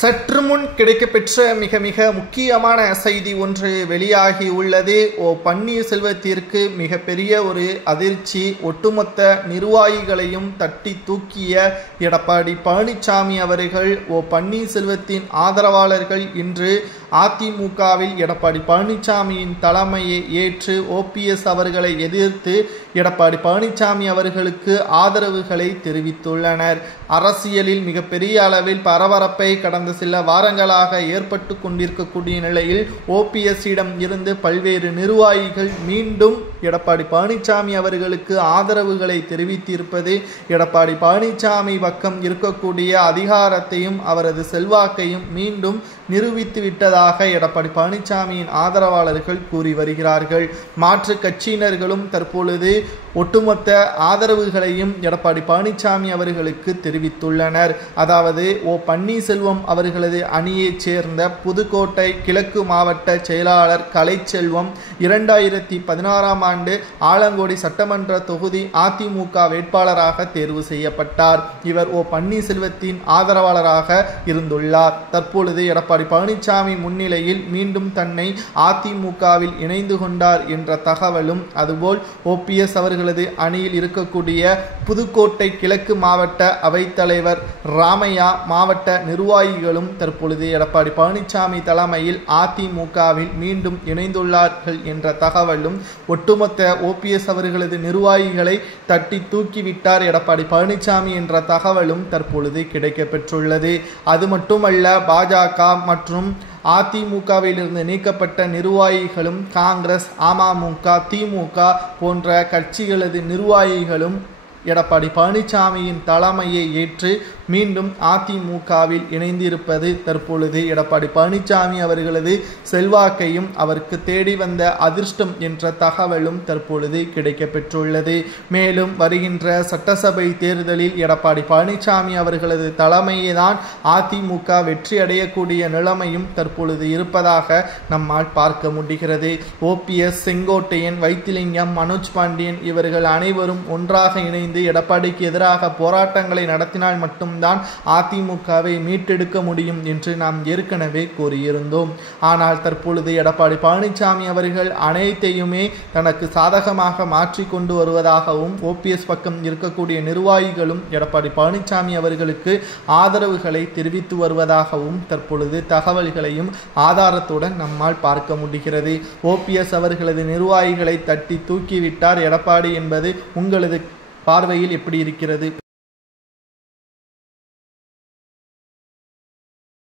சற்று முன் கிடைக்கப்பெற்ற மிக மிக முக்கியமான செய்தி ஒன்று வெளியாகி உள்ளது. பன்னீர்செல்வத்திற்கு மிகப்பெரிய ஒரு அதிர்ச்சி. ஒட்டுமொத்த நிர்வாகிகளையும் தட்டி தூக்கிய எடப்பாடி பழனிசாமி அவர்கள் பன்னீர்செல்வத்தின் ஆதரவாளர்கள் இன்று அதிமுகவில் எடப்பாடி பழனிசாமியின் தலைமையை ஏற்று OPS அவர்களை எதிர்த்து எடப்பாடி பழனிசாமி அவர்களுக்கு ஆதரவுகளை தெரிவித்துள்ளனர். அரசியலில் மிகப்பெரிய அளவில் பரபரப்பை கடந்த சில வாரங்களாக ஏற்பட்டு கொண்டிருக்கக்கூடிய நிலையில் OPS-இடம் இருந்து பல்வேறு நிர்வாகிகள் மீண்டும் எடப்பாடி பழனிசாமி அவர்களுக்கு ஆதரவுகளை தெரிவித்திருப்பது எடப்பாடி பழனிசாமி பக்கம் இருக்கக்கூடிய அதிகாரத்தையும் அவரது செல்வாக்கையும் மீண்டும் நிரூபித்து விட்டதாக எடப்பாடி பழனிசாமியின் ஆதரவாளர்கள் கூறி வருகிறார்கள். மாற்று கட்சியினர்களும் தற்பொழுது ஒட்டுமொத்த ஆதரவுகளையும் எடப்பாடி பழனிசாமி அவர்களுக்கு தெரிவித்துள்ளனர். அதாவது பன்னீர்செல்வம் அவர்களது அணியைச் சேர்ந்த புதுக்கோட்டை கிழக்கு மாவட்ட செயலாளர் கலைச்செல்வம் 2016ஆம் ஆண்டு ஆலங்கோடி சட்டமன்ற தொகுதி அதிமுக வேட்பாளராக தேர்வு செய்யப்பட்டார். இவர் பன்னீர்செல்வத்தின் ஆதரவாளராக இருந்துள்ளார். தற்பொழுது எடப்பாடி பழனிசாமி முன்னிலையில் மீண்டும் தன்னை அதிமுகவில் இணைந்து கொண்டார் என்ற தகவலும், அதுபோல் OPS அவர்களது அணியில் இருக்கக்கூடிய புதுக்கோட்டை கிழக்கு மாவட்ட அவைத்தலைவர் ராமையா மாவட்ட நிர்வாகிகளும் தற்பொழுது எடப்பாடி பழனிசாமி தலைமையில் அதிமுகவில் மீண்டும் இணைந்துள்ளார்கள் என்ற தகவலும், ஒட்டுமொத்த OPS அவர்களது நிர்வாகிகளை தட்டி தூக்கிவிட்டார் எடப்பாடி பழனிசாமி என்ற தகவலும் தற்பொழுது கிடைக்கப்பெற்றுள்ளது. அது மட்டுமல்ல, பாஜக மற்றும் அதிமுகவிலிருந்து நீக்கப்பட்ட நிர்வாகிகளும் காங்கிரஸ், அமமுக, திமுக போன்ற கட்சிகளது நிர்வாகிகளும் எடப்பாடி பழனிசாமியின் தலைமையை ஏற்று மீண்டும் அதிமுகவில் இணைந்திருப்பது தற்பொழுது எடப்பாடி பழனிசாமி அவர்களது செல்வாக்கையும் அவருக்கு தேடி வந்த அதிர்ஷ்டம் என்ற தகவலும் தற்பொழுது கிடைக்கப்பெற்றுள்ளது. மேலும் வருகின்ற சட்டசபை தேர்தலில் எடப்பாடி பழனிசாமி அவர்களது தலைமையை தான் அதிமுக வெற்றி அடையக்கூடிய நிலைமையும் தற்பொழுது இருப்பதாக நம்மால் பார்க்க முடிகிறது. OPS, செங்கோட்டையன், வைத்திலிங்கம், மனோஜ் பாண்டியன் இவர்கள் அனைவரும் ஒன்றாக இணைந்து எடப்பாடிக்கு எதிராக போராட்டங்களை நடத்தினால் மட்டும்தான் அதிமுகவை மீட்டெடுக்க முடியும் என்று நாம் ஏற்கனவே கூறியிருந்தோம். ஆனால் தற்பொழுது எடப்பாடி பழனிசாமி அவர்கள் அனைத்தையுமே தனக்கு சாதகமாக மாற்றி கொண்டு வருவதாகவும் OPS பக்கம் இருக்கக்கூடிய நிர்வாகிகளும் எடப்பாடி பழனிசாமி அவர்களுக்கு ஆதரவுகளை தெரிவித்து வருவதாகவும் தற்பொழுது தகவல்களையும் ஆதாரத்துடன் நம்மால் பார்க்க முடிகிறது. OPS அவர்களது நிர்வாகிகளை தட்டி தூக்கிவிட்டார் எடப்பாடி என்பது உங்களது பார்வையில் எப்படி இருக்கிறது?